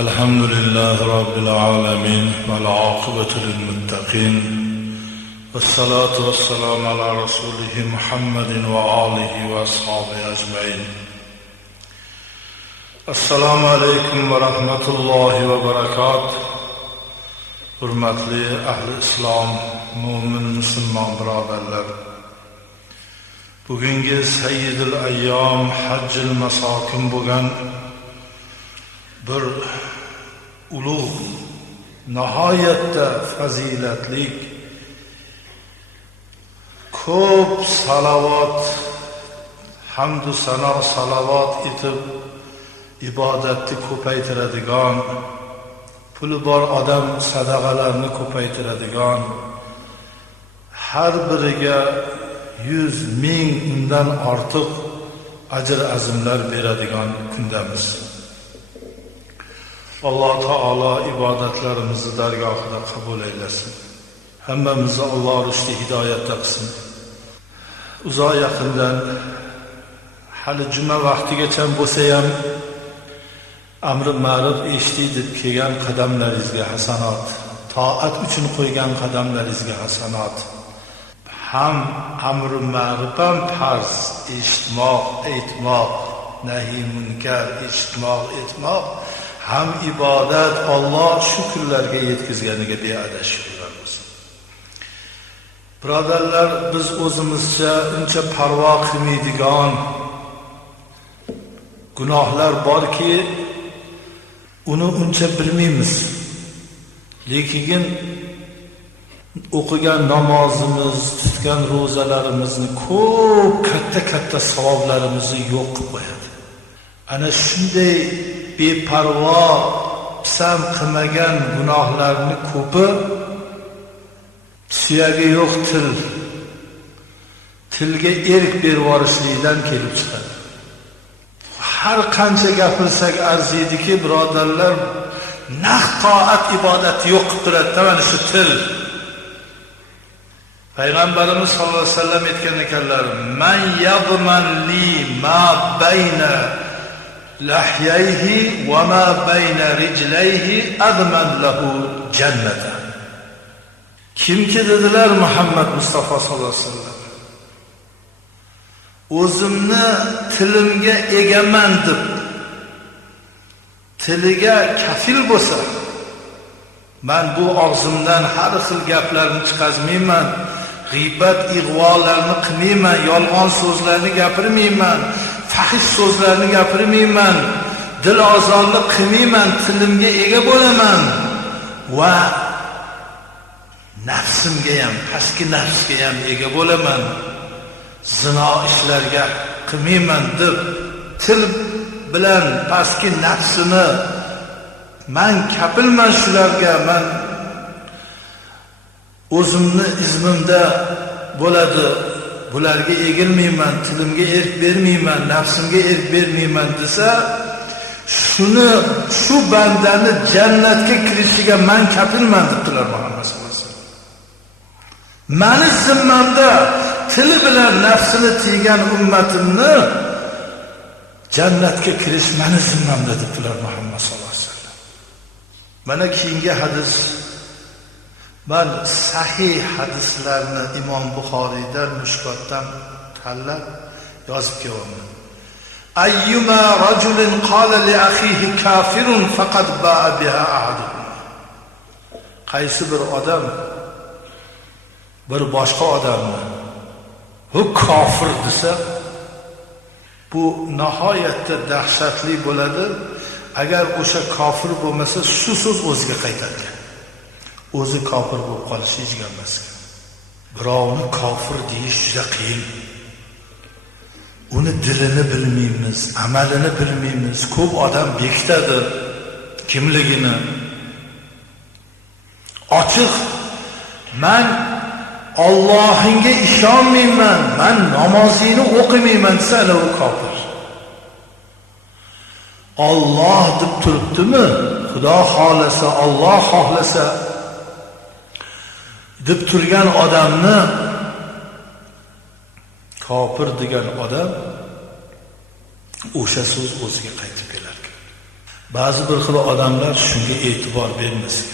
الحمد لله رب العالمين والعاقبة للمتقين والصلاة والسلام على رسوله محمد وآله وأصحابه أجمعين. السلام عليكم ورحمة الله وبركاته. Hurmatli ahli islom, mo'min musulmon birodarlar, bugungi sayyidul ayyom hajjil masokin bo'lgan bir ulug', nihoyatda fazilatli, ko'p salovat, hamdu sano salovat etib ibodatni ko'paytiradigan, puli bor odam sadaqalarni ko'paytiradigan, har biriga 100,000 undan ortiq ajr azimlar beradigan kundamiz. Alloh taolo ibodatlarimizni dargohida qabul aylasin. Hammamizni Alloh rushdi hidoyatda qilsin. Uzoq yaqindan hali juma vaqtigacha bo'lsa ham amri ma'ruf eshitdik deb kelgan qadamlaringizga hasanot, toat uchun qo'ygan qadamlaringizga hasanot. Ham amri ma'ruf ham farz, eshitmoq, aytmoq, nahi munkar, eshitmoq, aytmoq ham ibodat. Alloh shu kunlarga yetkazganiga beadad shukrlar bo'lsin. Birodarlar, biz o'zimizcha uncha parvo qilmaydigan gunohlar borki, uni uncha bilmaymiz. Lekin o'qigan namozimiz, tutgan ro'zalarimizni, ko'p katta savoblarimizni yo'q qilib qo'yadi. Ana shunday beparvo, pisam qilmagan gunohlarni ko'pi suyagi yo'q tilga erk berib yorishlikdan kelib chiqadi. Har qancha gapirsak arziydiki, birodarlar, naq toat ibodat yo'q qilib turadi mana shu til. Payg'ambarimiz sollallohu alayhi vasallam aytgan ekanlar: "Man yadman li ma bayna lahyayhi va ma bayna rijlayhi adman lahu jannata." Kimki dedilar Muhammad Mustafa sollallohu alayhi vasallam, o'zimni tilimga egaman deb tiliga kafil bo'lsa, men bu og'zimdan har xil gaplarni chiqazmayman, g'iybat ig'volarni qilmayman, yolg'on so'zlarni gapirmayman, fahish so'zlarni gapirmayman, dil ozorlik qilmayman, tilimga ega bo'laman va nafsimga ham, pastki nafsga ham ega bo'laman, zino ishlarga qilmayman deb til bilan pastki nafsini men kafilman, shularga men o'zimni izmimda bo'ladi, bularga egilmayman, tilimga erk bermayman, nafsimga erk bermayman desa, shu bandani jannatga kirishiga men kafilman debdilar Muhammad sollallohu alayhi vasallam. Meni zimmamda tili bilan nafsini tiygan ummatimni jannatga kirish meni zimmamda debdilar Muhammad sollallohu alayhi vasallam. Mana keyingi hadis, men sahih hadislarni Imom Buxoriydan, Mushkotdan tanlab yozib kelaman. Ayyuma rajulin qala li akhihi kafirun faqad ba'a biha ahaduhum. Qaysi bir odam bir boshqa odamni "Bu kofir" desa, bu nihoyatda dahshatli bo'ladi. Agar o'sha kofir bo'lmasa, shu so'z o'ziga qaytadi. O'zi kofir bo'lib qolishi hech gap emas. Birovni kofir deyish juda qiyin. Uni dilini bilmaymiz, amalini bilmaymiz. Ko'p odam bekitadi kimligini. Ochiq, men Allohingga ishonmayman, men namozingni o'qimayman desa, u kofir. Alloh deb turibdimi? Xudo xolasa, Alloh xohlasa deb turgan odamni kofir degan odam o'sha so'z o'ziga qaytib kelar. ba'zi bir xil odamlar shunga e'tibor bermasin.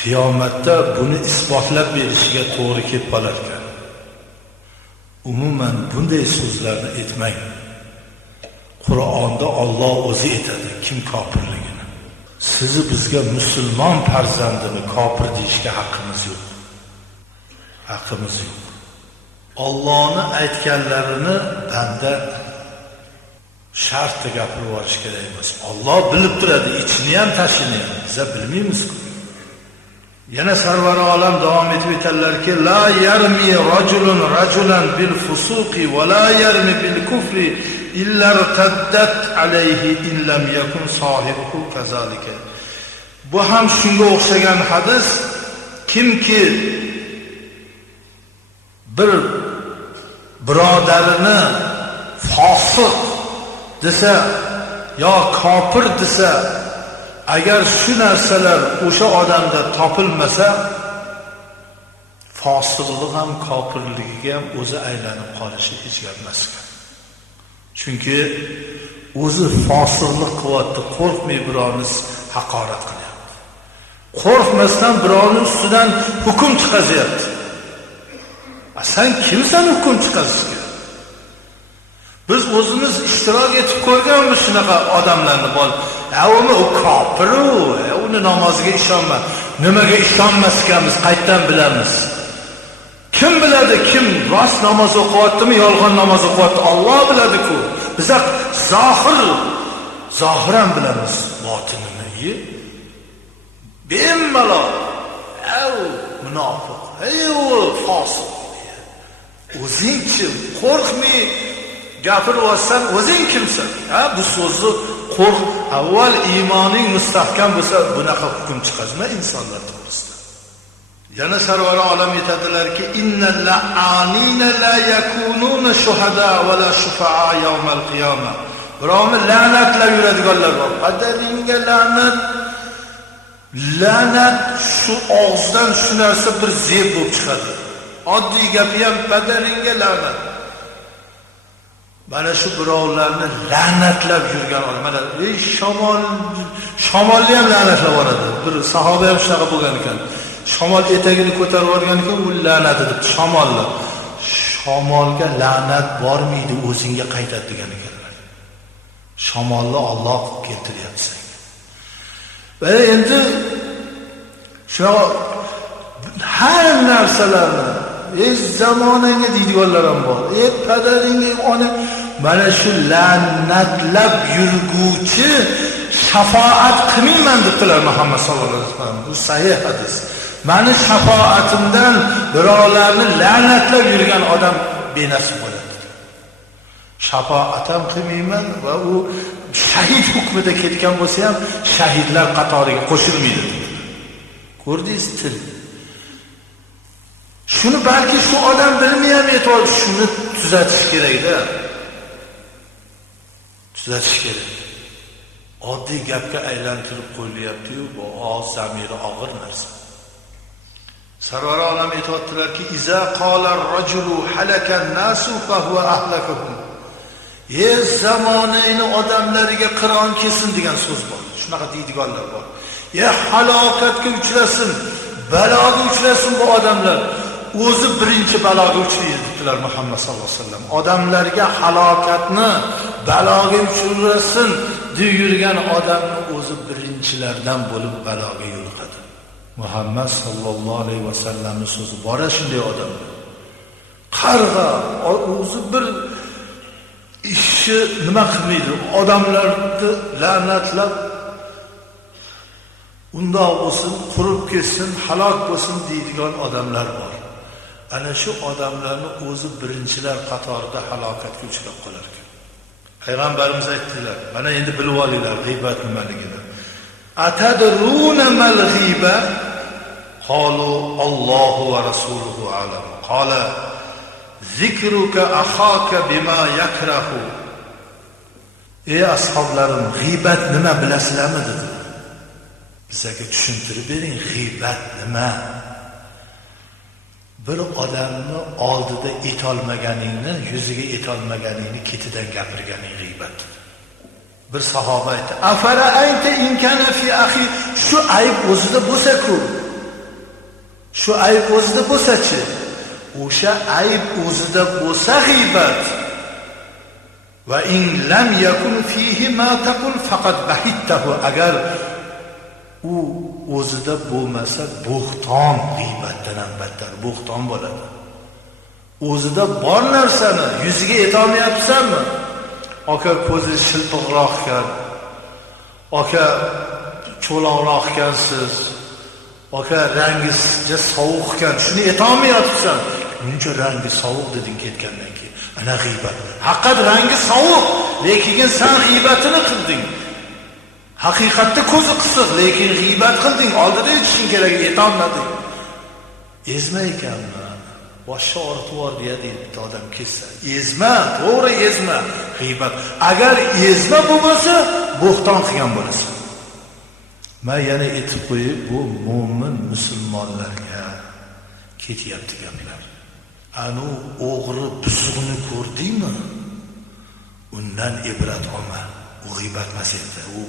Qiyomatda buni isbotlab berishiga to'g'ri kelib qolar ekan. Umuman bunday so'zlarni aytmang. Qur'onda Alloh o'zi aytadi kim kofirligini. Sizni bizga musulmon farzandini kofir deyishga haqqimiz yo'q. Haqqimiz yo'q. Allohning aytganlarini banda shartda gapirib yuborish kerak emas. Alloh bilib turadi, ichini ham tashini ham. Biz bilmaymiz-ku. Yana sarvari olam davom etib aytadilarki, la yarmi rajulun rajulan bil fusuqi va la yarmi bil kufri illa irtaddat alayhi in lam yakun sahibuhu kazalika. Bu ham shunga o'xshagan hadis. Kimki bir birodarini fosiq desa yo kofir desa, agar shu narsalar o'sha odamda topilmasa, fosiqlik ham kofirligiga ham o'zi aylanib qolishi hech gap emas ekan. Chunki o'zi fosiqlik qilyapti, qo'rqmay birovni haqorat qilyapti. Qo'rqmasdan birovning ustidan hukm chiqazyapti. Sen kimsan hukm chiqazishga? Biz o'zimiz ishtirok etib ko'rganmiz shunaqa odamlarni bor. U kofir, uni namoziga ishonma. Nimaga ishonmas ekanmiz, qayerdan bilamiz? Kim biladi, kim rost namoz o'qiyaptimi, yolg'on namoz o'qiyapti? Alloh biladi-ku. Biz zohiran bilamiz, botinini. Bemalol, munofiq, fosiq. O'zingchi qo'rqmay gapirib olsan, o'zing kimsan? Bu so'zni qo'rq, avval iymoning mustahkam bo'lsa, bunaqa hukm chiqazma insonlar to'g'risida. Yana sarvari olam aytadilarki, innal la'anina la yakununa shuhada va la shufa'a yawmal qiyamah. Birovni la'natlab yuradiganlar bor. Qadaringga la'nat. La'nat shu og'izdan shu narsa bir zeb bo'lib chiqadi. Oddiy gapi ham qadaringga la'nat. Mana shu birovlarni la'natlab yurgan odamlar, shamolni ham la'natlab yuboradi. Bir sahoba ham shunaqa bo'lgan ekan. Shamol etagini ko'tarib yuborgan ekan, u la'nat deb shamolni. Shamolga la'nat bormaydi, o'zingga qaytadi degan ekanlar. Shamolni Alloh keltiryapti. Va endi shunaqa har narsalarni zamonanga deydiganlar ham bor. Padaringga ona mana shu la'natlab yurguvchi shafaat qilmayman debdilar Muhammad sallallohu alayhi vasallam. Bu sahih hadis. Meni shafoatimdan birovlarni la'natlab yurgan odam benasib bo'ladi. Shafoat ham qilmayman va u shahid hukmida ketgan bo'lsa ham shahidlar qatoriga qo'shilmaydi. Ko'rdingiz til. Shuni balki shu odam bilmay ham aytib, shuni tuzatish kerak-da. Tuzatish kerak. Oddiy gapga aylantirib qo'yilyapti-yu, bu og'iz zamiri og'ir narsa. Sarvar olam aytibdilarki, iza qala ar-rajulu halaka an-nasu fa huwa ahlakuhum. Zamonayni odamlariga qiron kelsin degan so'z bor. Shunaqa deydiganlar bor. Halokatga uchrasin, baloga uchrasin bu odamlar. O'zi birinchi baloga uchraydi dedilar Muhammad sallallohu alayhi vasallam. Odamlarga halokatni, baloga uchrasin deb yurgan odamni o'zi birinchilardan bo'lib baloga yo'liqadi. Muhammad sallallohu alayhi vasallamning so'zi bora shunday odam. Qarg'a o'zi bir ishni nima qilmaydi? Odamlarni la'natlab undoq bo'lsin, qurib ketsin, halok bo'lsin deydigan odamlar bor. Ana shu odamlarni o'zi birinchilar qatorida halokatga uchrab qolar ekan. Payg'ambarimiz aytdilar, mana endi bilib olinglar g'iybat nimaligini. Atadruna mal g'iba? Qalu Allohu va rasuluhu a'lam. Qala zikruka akhaka bima yakrahu. Ey ashoblarim, g'iybat nima bilasizlarmi dedi. Bizga tushuntirib bering, g'iybat nima? Bir odamni oldida etolmaganingni, yuziga etolmaganingni ketidan gapirganing g'iybat. Bir sahoba aytdi, afara ayta inkana fi akhi, shu ayb o'zida bo'lsa-ku, shu ayb o'zida bo'lsa-chi, o'sha ayb o'zida bo'lsa g'iybat, va in lam yakun fihi ma taqul faqat bahittahu, agar u o'zida bo'lmasa bo'xton, g'iybatdan ham battar bo'xton bo'ladi. O'zida bor narsani yuziga aytolmayapsanmi? Aka ko'zi shilpiqroq ekan, aka cho'loqroq ekansiz, aka rangiga sovuq ekan, shuni aytolmayapsan. Buncha rangi sovuq deding ketgandan keyin. Ana g'iybat. Haqiqat rangi sovuq, lekin sen g'iybatini qilding. Haqiqatda ko'zi qisiq, lekin g'iybat qilding. Oldida aytishing kerak, aytolmading. Ezma ekanmi? Boshqa ortuvor deydi odam kelsa. Ezma, to'g'ri ezma, g'iybat. Agar ezma bo'lmasa, bo'xton qilgan bo'lasan. Men yana aytib qo'yib, bu mo'min musulmonlarga ketyapti gaplar. Anu o'g'ri buzuqni ko'rdingmi? Undan ibrat olma. U g'iybat emas edi. U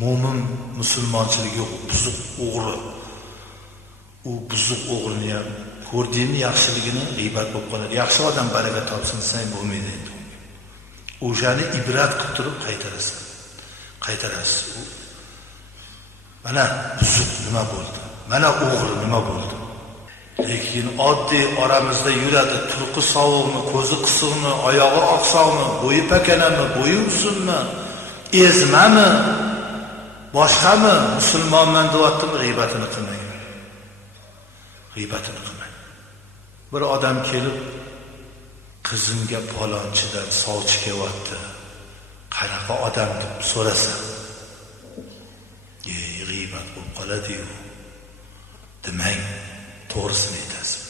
mo'min musulmonchilik yo'q, buzuq o'g'ri. U buzuq o'g'rini ham ko'rdingmi, yaxshiligini g'iybat bo'lib qoladi. Yaxshi odam baraka topsin desang bo'lmaydi endi. O'shani ibrat qilib turib qaytarasiz. Mana buzuq nima bo'ldi? Mana o'g'ri nima bo'ldi? Lekin oddiy oramizda yuradi, turqi sovuqmi, ko'zi qisiqmi, oyog'i oqsoqmi, bo'yi pakanami, bo'yi uzunmi, ezmami, boshqami, musulmonman deyaptimi, g'iybatini qilmang. G'iybatini qilmang. Bir odam kelib, qizimga palonchidan sovchi kelyapti. Qanaqa odam deb so'rasa, g'iybat bo'lib qoladi-yu. Demang, to'g'risini aytasiz.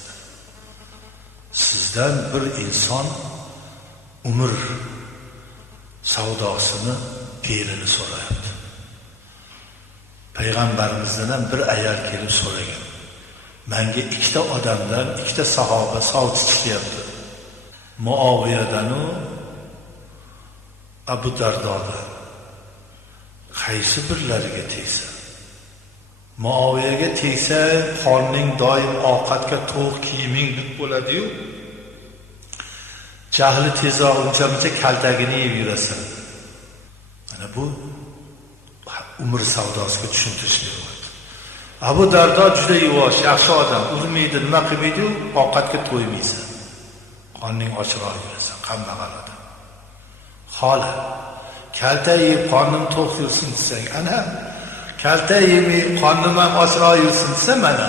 Sizdan bir inson umr savdosini belini so'rayapti. Payg'ambarimizdan ham bir ayol kelib so'ragan. Menga ikkita odamdan, ikkita sahoba sovchi chiqyapti. Muoviyadan u Abu Dardodan. Qaysi birlariga tegsa? Muoviyaga tegsa, qorning doim ovqatga to'q, kiyiming deb bo'ladi-yu. Jahli tezroq uncha kaltagini yeb yurasan. Mana bu umr savdosiga tushuntirish beryapti. Abu Dardo juda yuvosh, yaxshi odam, urmaydi, nima qilmaydi-yu, ovqatga to'ymaysan. Qorning ochroq yurasan, qambag'al odam. Xola, kalta yeb qornim to'q yursin desang, ana kalta yemay qornim ham ochroq yursin desa, mana.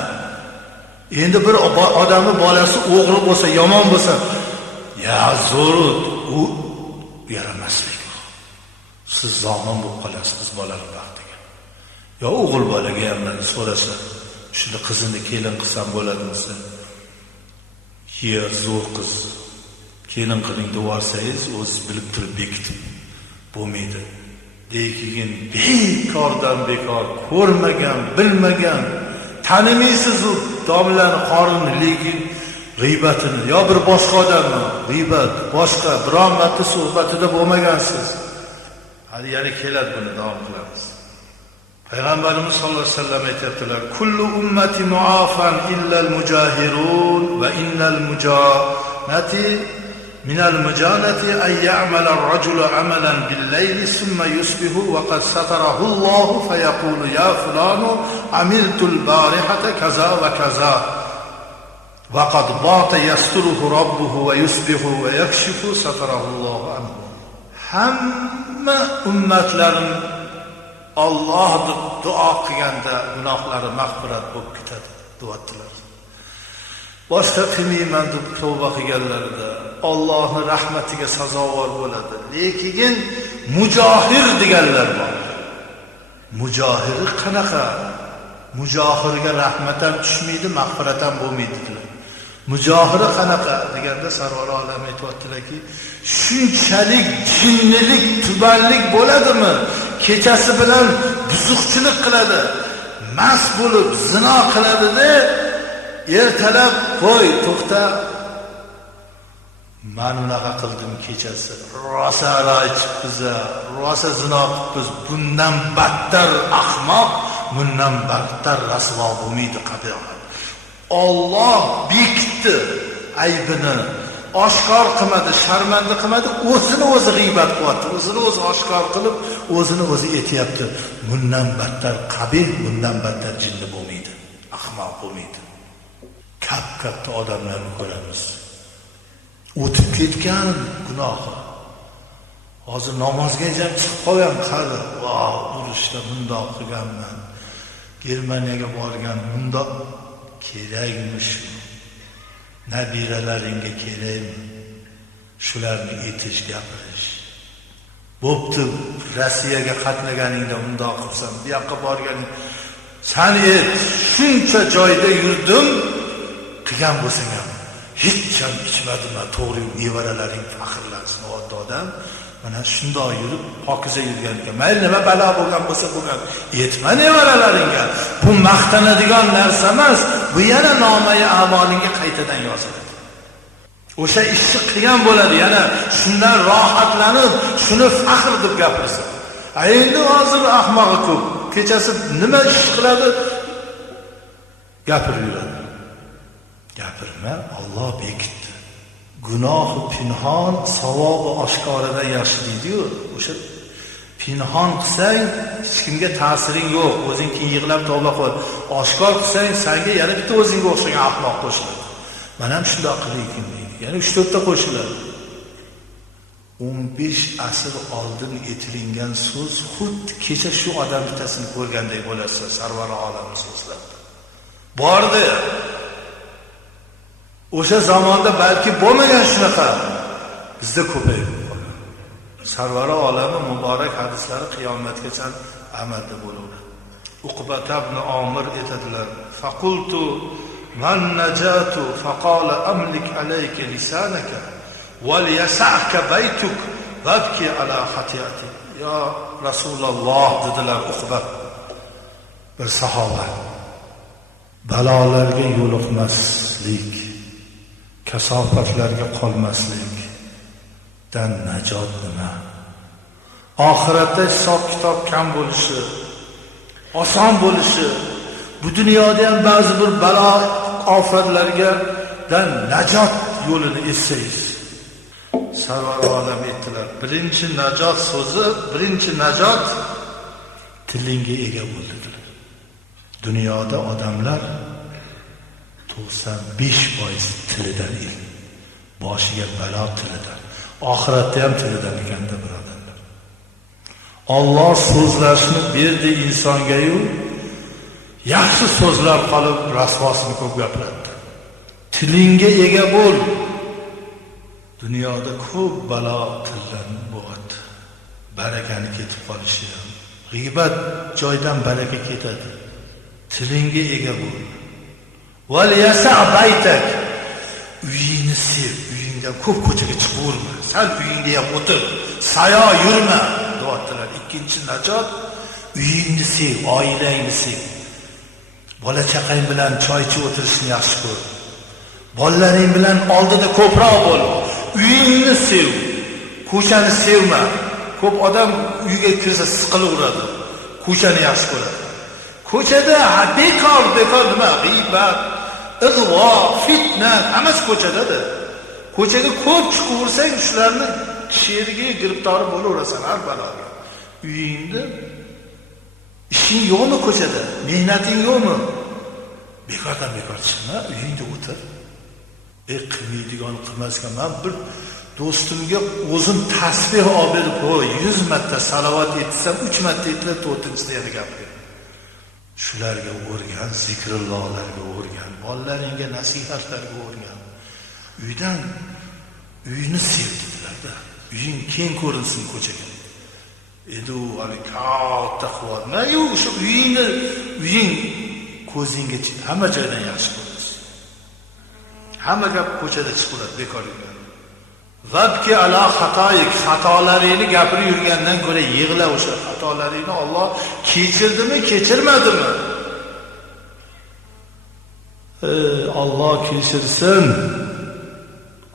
Endi bir odamning bolasi o'g'ri bo'lsa, yomon bo'lsa, ya zo'r, u yaramaslik. Siz zomin bo'lib qolasiz qiz bolalar baxtiga. Yo o'g'il bolaga ham so'rasa, shuni qizini kelin qilsam bo'ladimi desa, "Yer zo'r qiz. Kelin qiling devorsangiz, o'z bilib turib bekitib bo'lmaydi." Lekin bekordan bekor, ko'rmagan, bilmagan, tanimaysiz u domlani qorini, lekin g'iybatini yo bir boshqa odamni g'iybat, boshqa biron marta suhbatida bo'lmagansiz. Hali yana keladi, buni davom qilamiz. Payg'ambarimiz sollallohu alayhi vasallam aytibdilar: "Kullu ummati mu'afan illa al-mujahirun va innal mujanati min al-mujanati an ya'mala ar-rajulu 'amalan bil-layli thumma yusbihu wa qad satarahu Allahu fa yaqulu ya fulanu amiltu al-barihata kaza wa kaza wa qad bata yasturuhu rabbuhu wa yusbihu wa yakshifu satarahu Allahu anhu." Hamma ummatlarim Alloh deb duo qilganda gunohlari mag'firat bo'lib ketadi, deyaptilar. Boshqa qilmayman deb tavba qilganlarida Allohning rahmatiga sazovor bo'ladi. Lekin mujohir deganlar bor. Mujohir qanaqa? Mujohirga rahmat ham tushmaydi, mag'firat ham bo'lmaydi dedilar. Mujohiri qanaqa deganda Sarvar olam aytibdilarki, shunchalik jinnilik, tubanlik bo'ladimi? Kechasi bilan buzuqchilik qiladi, mast bo'lib zino qiladi-da, ertalab qo'y, to'xta. men unaqa qildim kechasi, rosa aroq ichibmiz, rosa zino qilibmiz, bundan battar ahmoq, bundan battar rasvo bo'lmaydi qabiha. Alloh bekitdi aybini, oshkor qilmadi, sharmanda qilmadi, o'zini o'zi g'iybat qilyapti, o'zini o'zi oshkor qilib, o'zini o'zi aytayapti. Bundan battar qabih, bundan battar jinni bo'lmaydi, ahmoq bo'lmaydi. Katta odamlarni ko'ramiz. O'tib ketgan gunohi. Hozir namozga ham chiqib qolgan qari. Voh, urushda bundoq qilganman. Germaniyaga borgan bundoq kerakmi shu? Nabiralaringga kerakmi? Shularni etish, gapirish. Bo'pti, Rossiyaga qatnaganingda bundoq qilsam, bu yoqqa borganing sen et, shuncha joyda yurdim, qilgan bo'lsang ham hech ham ichmadim, to'g'ri, nevaralaring faxrlansin, odam mana shundoq yurib, pokiza yurgan ekan. Mayli nima balo bo'lgan bo'lsa bo'lgan, yetma nevaralaringga. Bu maqtanadigan narsa emas, bu yana nomai a'molingga qaytadan yoziladi. O'sha ishni qilgan bo'ladi, yana shundan rohatlanib, shuni faxr deb gapirsa. Endi hozir ahmoqi ko'p. Kechasi nima ish qiladi? Gapirib yuradi. Gapirma, Alloh bekitdi. Gunohi pinhon, savobi oshkoradan yaxshi deydi-ku. O'sha pinhon qilsang hech kimga ta'siring yo'q, o'zing keyin yig'lab tovlab qo'y. Oshkor qilsang senga yana bitta o'zingga o'xshagan ahmoq qo'shiladi. Men ham shunday qilaykin deydi. Yana 3-4 ta qo'shiladi. 15 asr oldin aytilgan so'z xuddi kecha shu odam bittasini ko'rgandek bo'lasiz, sarvar olam so'zlar. Bordi. O'sha zamonda balki bo'lmagan shunaqa, bizda ko'payib qolgan. Sarvar olami muborak hadislari qiyomatgacha amalda bo'ladi. Uqbat ibn Omir aytadilar: "Faqultu man najatu faqala amlik alayka lisanaka wal yas'aka baytuk wabki ala khatiyati." Ya Rasululloh dedilar Uqbat, bir sahoba. Balolarga yo'liqmaslik, kasofatlarga qolmaslikdan najot nima? Oxiratda hisob kitob kam bo'lishi, oson bo'lishi, bu dunyoda ham ba'zi bir balo ofatlarga dan najot yo'lini eslaysiz. Sarvar olam aytdilar, birinchi najot so'zi, birinchi najot tilingga ega bo'ldilar. Dunyoda odamlar 95% tilidan ilm. Boshiga balo tilidan. Oxiratda ham tilidan ekanda birodarlar. Alloh so'zlashni berdi insonga-yu, yaxshi so'zlar qolib rasvosini ko'p gapiradi. Tilingga ega bo'l. Dunyoda ko'p balo tildan bo'ladi. Barakani ketib qolishi ham. G'iybat joydan baraka ketadi. Tilingga ega bo'l. Val yasa baytak. Uyingni sev, uyingdan ko'p ko'chaga chiqaverma. Sen uyingda ham o'tir, sayo yurma. Duolar. Ikkinchi najot, uyingni sev, oilangni sev. Bola chaqang bilan choy ichib o'tirishni yaxshi ko'r. Bolalaring bilan oldida ko'proq bo'l. Uyingni sev, ko'chani sevma. Ko'p odam uyga kirsa siqilaveradi. Ko'chani yaxshi ko'radi. Ko'chada bekor nima? G'iybat, ig'vo, fitna, hammasi ko'chadadir. Ko'chaga ko'p chiqaversang, shularni sherigiga giribtor bo'laverasan har baloga. Uyingda ishing yo'qmi ko'chada? Mehnating yo'qmi? Bekordan bekor chiqma, uyingda o'tir. Qilmaydigan qilmasga men bir do'stimga o'zim tasbih olib berib, 100 marta salovat aytsam, 3 marta aytlar, 4-da yana gapirdim. Shularga o'rgan, zikrullohlarga o'rgan, bolalaringga nasihatlarga o'rgan. Uyni sevdilarda. Uying keng ko'rinsin ko'chaga. Endi u katta quvvatma, yo'q, shu uying ko'zingga hamma joydan yaxshi ko'rasiz. Hamma gap ko'chada chiqadi, bekor yurgan. Vabki ala xatoyik, xatolaringni gapirib yurgandan ko'ra yig'la, o'sha xatolaringni Alloh kechirdimi, kechirmadimi? Alloh kechirsin.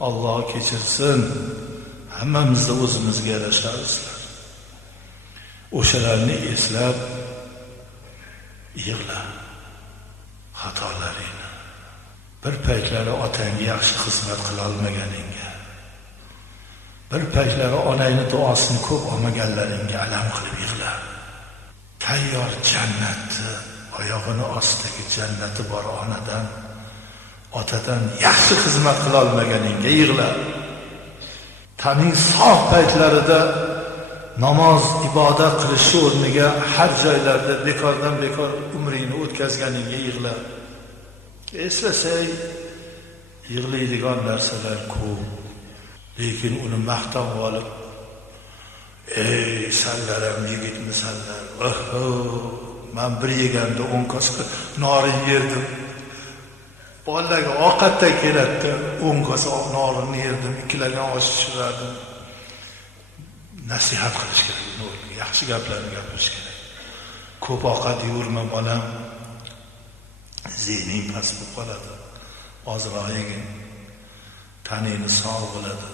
Alloh kechirsin, hammamizni o'zimizga yarashamizlar. O'shalarni eslab yig'la xatolaringni. Bir paytlari otangga yaxshi xizmat qila olmaganingga, bir paytlari onangni duosini ko'p olmaganlaringga alam qilib yig'la. Tayyor jannatni, oyog'ini ostidagi jannati bor onadan, otadan yaxshi xizmat qila olmaganingga yig'la. Taning sog' paytlarida namoz, ibodat qilish o'rniga har joylarda bekordan bekor umringni o'tkazganingga yig'la. Eslasang, yig'laydigan narsalar ko'p. Lekin uni maqtab olib, ey sanlaram yigitmisanlar, men bir yeganda 10 kosa norin yerdim. Bolalarga ovqatda keladi, 10 kosa norinni yerdim, 2 lagan osh tushirardim. Nasihat qilish kerak, yaxshi gaplarni gapirish kerak. Ko'p ovqat yeyurma bolam, zehning past bo'lib qoladi. Ozroq yegin, taningni sog' bo'ladi.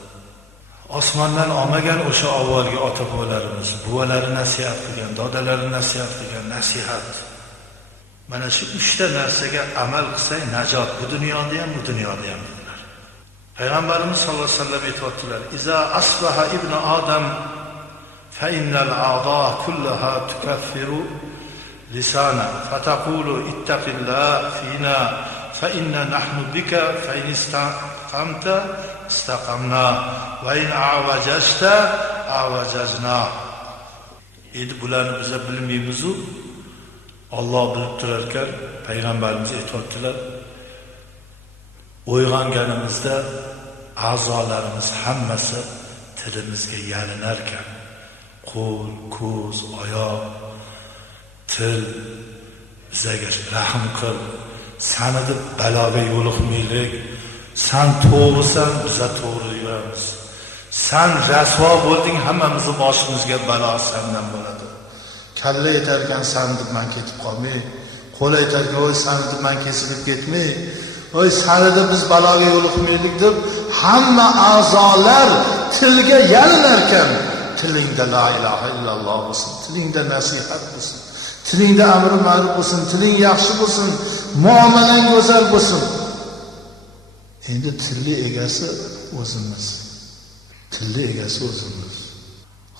Osmondan olmagan o'sha avvalgi ota-bobolarimiz, buvalari nasihat qilgan, dodalari nasihat qilgan nasihat. Mana shu 3 ta narsaga amal qilsang najot, bu dunyoda ham, bu dunyoda ham dedilar. Payg'ambarimiz sollallohu alayhi vasallam aytibdilar: "Iza asbaha ibnu Adam fa innal a'da kullaha tukaffiru lisana fataqulu ittaqillah fina fa inna nahnu bika fa in istaqamta istaqamna va in a'vajashta a'vajajna." Endi bularni biz bilmaymiz-ku. Alloh bilib turar ekan, payg'ambarimiz aytibdilar: "O'yg'onganimizda a'zolarimiz hammasi tilimizga yalinar ekan. Qo'l, ko'z, oyoq, til bizga rahm qil. Seni deb baloga yo'liqmaylik. Sen to'g'risan, biz to'g'ri yuramiz. Sen rasvo bo'lding, hammamizni boshimizga balo sendan bo'ladi. Kalla aytarkan sen deb men ketib qolmay, qo'l aytarkan o'y sen deb men kesilib ketmay, o'y seni deb biz baloga yo'liqmaylik deb hamma a'zolar tilga yalinar-ekan. Tilingda la ilaha illalloh bo'lsin, tilingda nasihat bo'lsin, tilingda amri ma'ruf bo'lsin, tiling yaxshi bo'lsin, muomalang go'zal bo'lsin. Endi tilli egasi o'zimiz. Tilli egasi o'zimiz.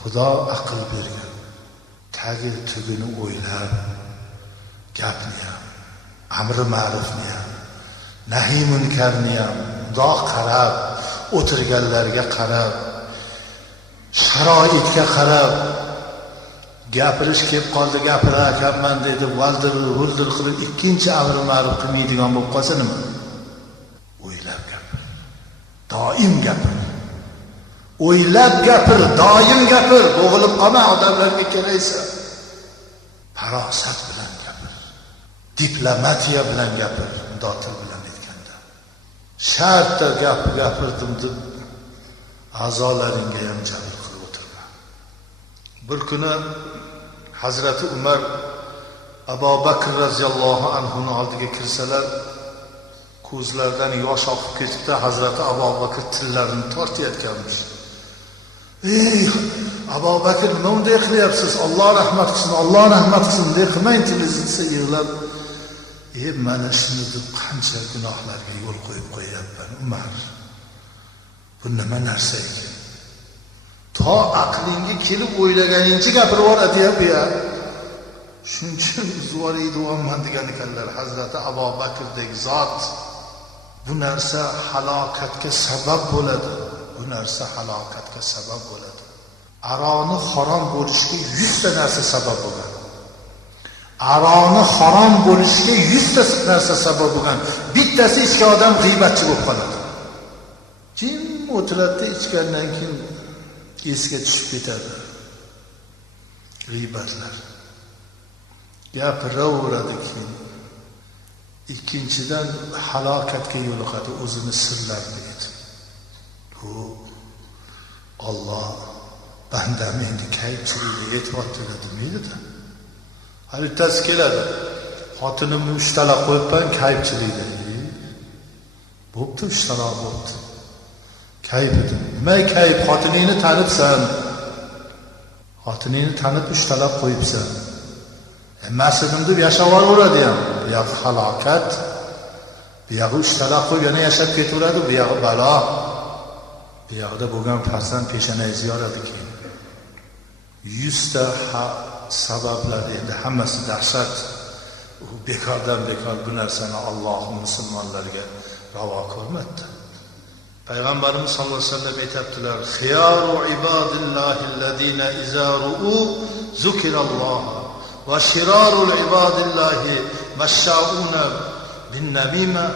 Xudo aql bergan. Tagi tugini o'ylab, gapni ham, amri ma'rufni ham, nahiy munkarni ham, xudo qarab, o'tirganlarga qarab, sharoitga qarab, gapirish kelib qoldi, gapirakanman dedi, valdir qilib ikkinchi amri ma'ruf qilmaydigan bo'lib qolsa nima? O'ylab gapir. Doim gapir. O'ylab gapir, doim gapir. Bo'g'ilib qolma, odamlarga keraksa. Farosat bilan gapir. Diplomatiya bilan gapir, dotil bilan aytganda. Shartta gapirdim deb a'zolaringga ham jabr qilib o'tirma. Bir kuni Hazrati Umar Abu Bakr radhiyallohu anhuning oldiga kirsalar, ko'zlaridan yosh oqib ketibdi. Hazrati Abu Bakr tillarini tortayotganmish. Ey Abu Bakr, nima bunday qilyapsiz? Alloh rahmat qilsin, Alloh rahmat qilsin deb qilmang, tilingizni yig'lab. Mana shuni deb qancha gunohlarga yo'l qo'yib qo'yapman, Umar. Bu nima narsa ekan? To aqlingga kelib o'ylaganingcha gapirib yuboradi ya. Shuning uchun uzvoriydiman degan ekanlar Hazrati Abu Bakrdek zot. Bu narsa halokatga sabab bo'ladi. Bu narsa halokatga sabab bo'ladi. Aroni harom bo'lishiga 100 ta narsa sabab bo'lgan. Aroni harom bo'lishiga 100 ta narsa sabab bo'lgan. Bittasi ichgan odam g'iybatchi bo'lib qoladi. Jim o'tiradi, ichgandan keyin esga tushib ketadi. G'iybatlar. Gapiraveradi keyin. Ikkinchidan halokatga yo'liqadi, o'zini sirlarini aytib. Bu Alloh bandam endi kayfchilikga e'tibor beradi-da. Halitasi keladi. Xotinimni 3 talaq qo'yibman kayfchilikda. Bo'pti, 3 talaq bo'pti. Kayf edim. Nima kayf? Xotiningni tanibsan. Xotiningni tanib 3 talab qo'yibsan. Masjidim deb yashab olaveradi ham. Bu yoq halokat. Bu yoq 3 talab qo'yib yana yashab ketaveradi. Bu yoq balo. Bu yoqda bo'lgan farzand peshonangizni yoradi keyin. 100 ta sabablar endi hammasi dahshat. U bekordan bekor bu narsani Alloh musulmonlarga ravo ko'rmadi. Payg'ambarimiz sollallohu alayhi vasallam aytibdilar: "Xiyaru ibadillahillazina iza ru'u zukiralloh va shirarul ibadillahi masha'una bin namima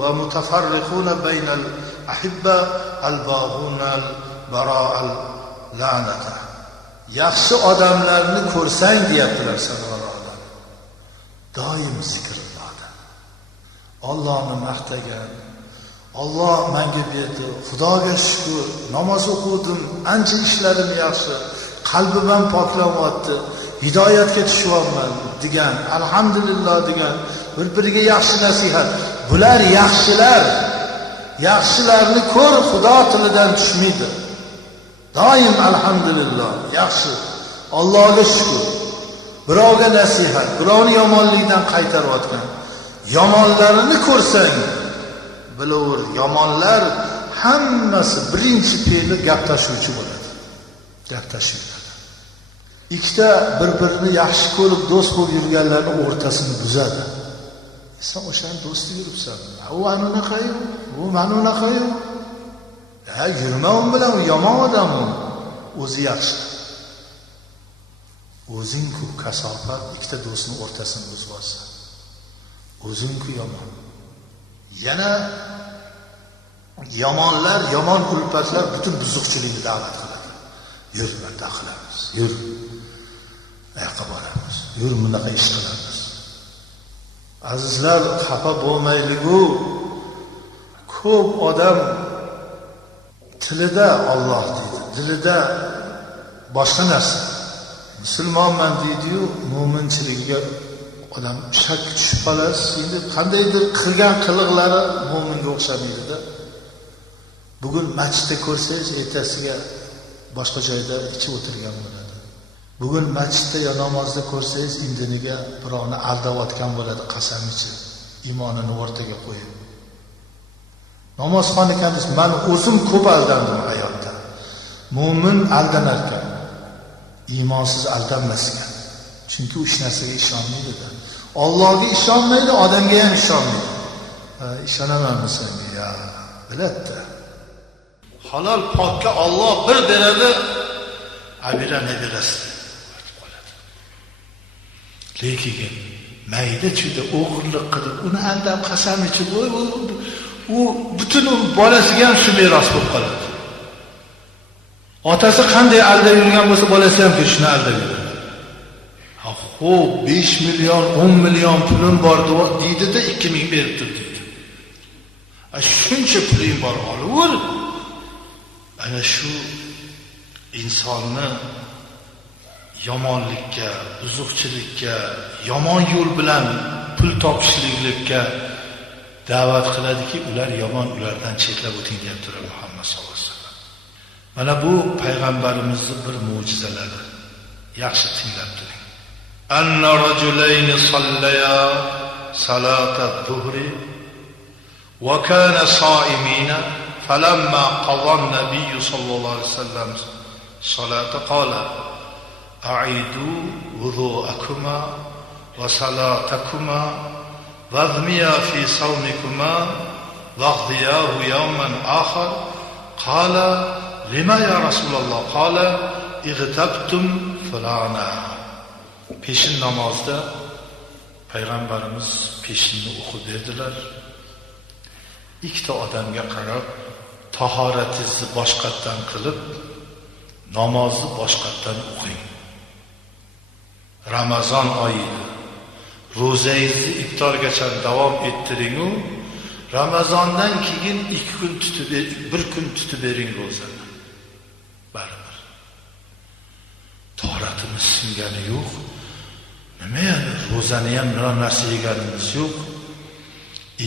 va mutafarriquna baynal ahibba al-baghuna al-bara'al la'nata." Yaxshi odamlarni ko'rsang deyaptilar sanoqlar. Doim zikrlarda. Allohni maqtagan, Alloh menga berdi, Xudoga shukr, namoz o'qidim, ancha ishlarim yaxshi, qalbim ham poklanyapti, hidoyatga tushyapman degan, alhamdulillah degan, bir-biriga yaxshi nasihat. Bular yaxshilar. Yaxshilarni ko'r, Xudo tilidan tushmaydi. Doim alhamdulillah, yaxshi, Allohga shukr. Birovga nasihat, birovni yomonlikdan qaytarayotgan. Yomonlarini ko'rsang, bilaver, yomonlar hammasi birinchi fe'li gap tashuvchi bo'ladi. Gap tashiydi. Ikkita bir-birini yaxshi ko'rib, do'st bo'lib yurganlarning o'rtasini buzadi. Sen o'shan do'stga yuribsan. U anaqayu, u manunaqayu. Yurma u bilan, u yomon odam u. O'zi yaxshi. O'zing-ku kasofat ikkita do'stning o'rtasini buzib olsan. O'zing-ku yomon. Yana yomonlar, yomon ulfatlar butun buzuqchilikni da'vat qiladi. Yur, bunday qilamiz. Yur. Ayaqqa boramiz. Yur, bunaqa ish qilamiz. Azizlar, xafa bo'lmaylik-ku. Ko'p odam tilida Alloh deydi, dilida boshqa narsa. Musulmonman deydi-yu, mo'minchiligiga odam shak tushib qoladi. Endi qandaydir qilgan qiliqlari mo'minga o'xshamaydi-da. Bugun masjidda ko'rsangiz, ertasiga boshqa joyda ichib o'tirgan bo'ladi. Bugun masjidda yo namozda ko'rsangiz, indiniga birovni aldayotgan bo'ladi, qasam ichib, iymonini o'rtaga qo'yib. Namozxon ekansiz, men o'zim ko'p aldandim hayotda. Mo'min aldanar ekan, iymonsiz aldanmas ekan. Chunki u hech narsaga ishonmaydi-da. Allohga ishonmaydi, odamga ham ishonmaydi. Ishonamanmi senga? Ya, biladi. Halol pokka Alloh bir beradi, abirani berasiz. Lekin mayda-chuyda o'g'irlik qilib, uni aldab qasam ichib, u butun bolasiga ham shu meros bo'lib qoladi. Otasi qanday aldab yurgan bo'lsa, bolasi ham shuni aldab yuradi. Xo'p, 5 million, 10 million pulim bor deydi-da, 2000 berib tur deydi. Shuncha puling bor, olaver. Ana shu insonni yomonlikka, buzuqchilikka, yomon yo'l bilan pul topishlikka da'vat qiladiki, ular yomon, ulardan chetlab o'ting deyaptilar Muhammad sollallohu alayhi vasallam. Mana bu payg'ambarimizning bir mo'jizalari. Yaxshi tinglab turing. Anna rajulayni sallaya salata zuhri wa kana sa'imina falamma qada an-nabiy sallallohu alayhi vasallam salata qala a'idu wudu'akuma wa salatakuma واذميا في صومكما واغضياه يوما آخر قال لما يا رسول الله قال اغتبتم فلانا. Peshin namozda payg'ambarimiz peshinni o'qib berdilar. Ikkita odamga qarab, tahoratingizni boshqatdan qilib, namozni boshqatdan o'qing. Ramazon oyi ro'zangizni iftorgacha davom ettiring-u, Ramazondan keyin 2 kun tutib, 1 kun tutib bering ro'zani. Baribir. Tahoratimiz singani yo'q. Nima yani ro'zani ham biror narsa yeganimiz yo'q.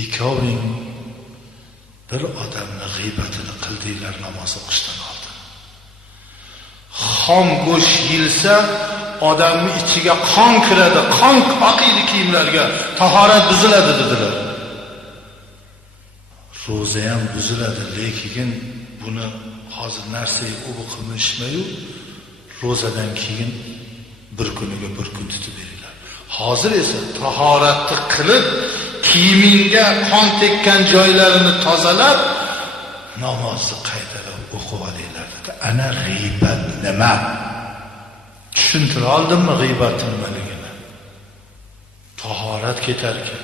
Ikkoving Bir odamni g'iybatini qildinglar namoz o'qishdan oldin. Xom go'sht yilsa, odamni ichiga qon kiradi, qon oqiydi kiyimlarga, tahorat buziladi dedilar. Ro'za ham buziladi, lekin buni hozir narsaga o'bi qilmishmayu, ro'zadan keyin bir kuniga bir kun tutib beringlar. Hozir esa tahoratni qilib, kiyimingga qon tekkan joylarini tozalab, namozni qaytarib o'qib olinglar dedi. Ana g'iybat nima? Tushuntira oldimmi g'iybat nimaligini? Tahorat ketar ekan.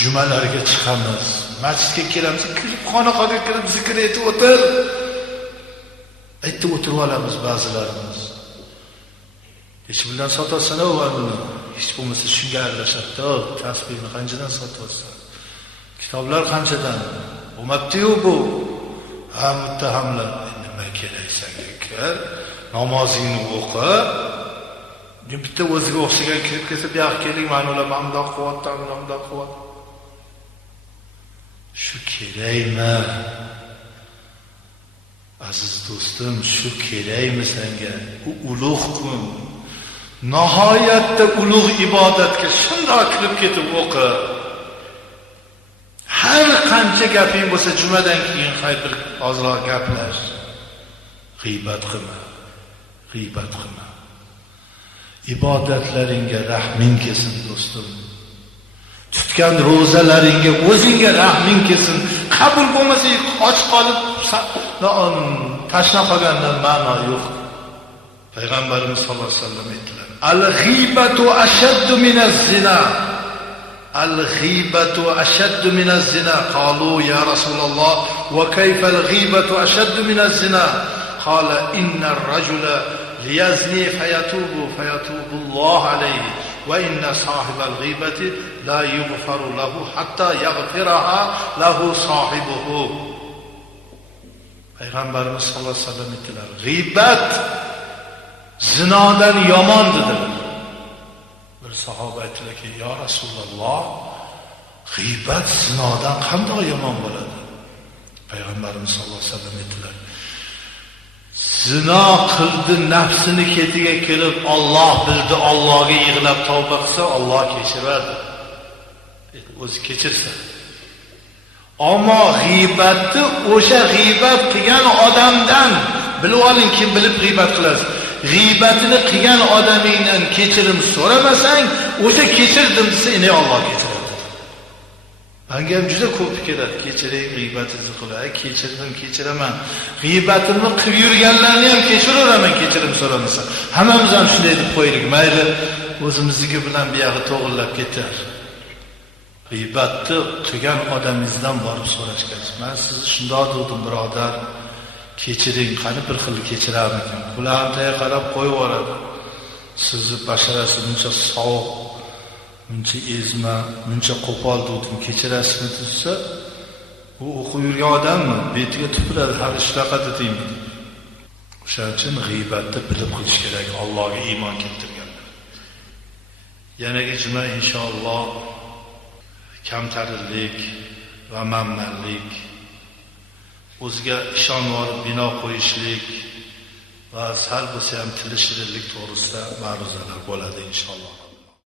Jumalarga chiqamiz, masjidga kelamiz, kirib xonaqaga kirib zikr etib o'tir. Aytib o'tirib olamiz ba'zilarimiz. Hech bilan sotasan o'g'lini. Hech bo'lmasa shunga aralashadi. Tasbihni qanchadan sotyapsan? Kitoblar qanchadan? Bo'lmabdi-yu bu. Ha, muttahamlar. Nima kerak senga? Namozingni o'qi. Bitta o'ziga o'xshagan kirib kelsa, bu yoqqa keling, mana ular mamdoq quvvatdan, mamdoq quvvat. Shu kerakmi? Aziz do'stim, shu kerakmi senga? U ulug' kun. Nihoyatda ulug' ibodatga shunday kirib ketib o'qi. Har qancha gaping bo'lsa, jumadan keyin bir ozroq gaplash. G'iybat qilma. G'iybat qilma. Ibodatlaringga rahming kelsin do'stim. Tutgan ro'zalaringga o'zingga rahming kelsin. Qabul bo'lmasa, och qolib tashna qolgandan ma'no yo'q. Payg'ambarimiz sollallohu alayhi vasallam aytdilar: "Al-ghibatu ashaddu minaz-zina." Al-ghibatu ashaddu minaz-zina. Qalu ya Rasululloh, wa kayfa al-ghibatu ashaddu minaz-zina? Qala inna ar-rajula liyazni fayatubu Alloh alayhi wa inna sahibal ghibati la yughfaru lahu hatta yaghfiraha lahu sahibuhu. Payg'ambarimiz sollallohu alayhi vasallam aytdilar: "G'iybat zinodan yomon" dedilar. Bir sahoba aytdilarki: "Ya Rasululloh, g'iybat zinodan qanday yomon bo'ladi?" Payg'ambarimiz sollallohu alayhi vasallam aytdilar: "Zino qildi, nafsini ketiga kirib, Alloh bildi, Allohga yig'lab tavba qilsa, Alloh kechiradi. O'zi kechirsa. Ammo g'iybatni o'sha g'iybat qilgan odamdan bilib oling, kim bilib g'iybat qilasiz. G'iybatini qilgan odamingdan kechirim so'ramasang, o'sha kechirdim desa, ine Alloh kechiradi. Menga ham juda ko'p keladi. Kechiring, g'iybatingizni qilay, kechirdim, kechiraman. G'iybatimni qilib yurganlarni ham kechiraveraman, kechirim so'ramasa. Hammamiz ham shunday deb qo'yaylik. Mayli, o'zimizniki bilan bu yoqqa to'g'rilab ketar. G'iybatni qilgan odamingizdan borib so'rashga. Men sizni shunday dedim, birodar, kechiring, qani bir xil kechiramikan. Bularga qarab qo'yib yuboradi. Sizni basharasi buncha sovuq, buncha ezma, buncha qo'pol dedim, kechirasizmi desa, u o'qib yurgan odammi? Betiga tupuradi, hali shunaqa dedim. O'shaning uchun g'iybatni bilib qilish kerak, Allohga iymon keltirganlar. Yanagi juma inshaalloh kamtarinlik va manmanlik, o'ziga ishonib bino qo'yishlik va sal bo'lsa ham tili shirinlik to'g'risida ma'ruzalar bo'ladi inshaalloh.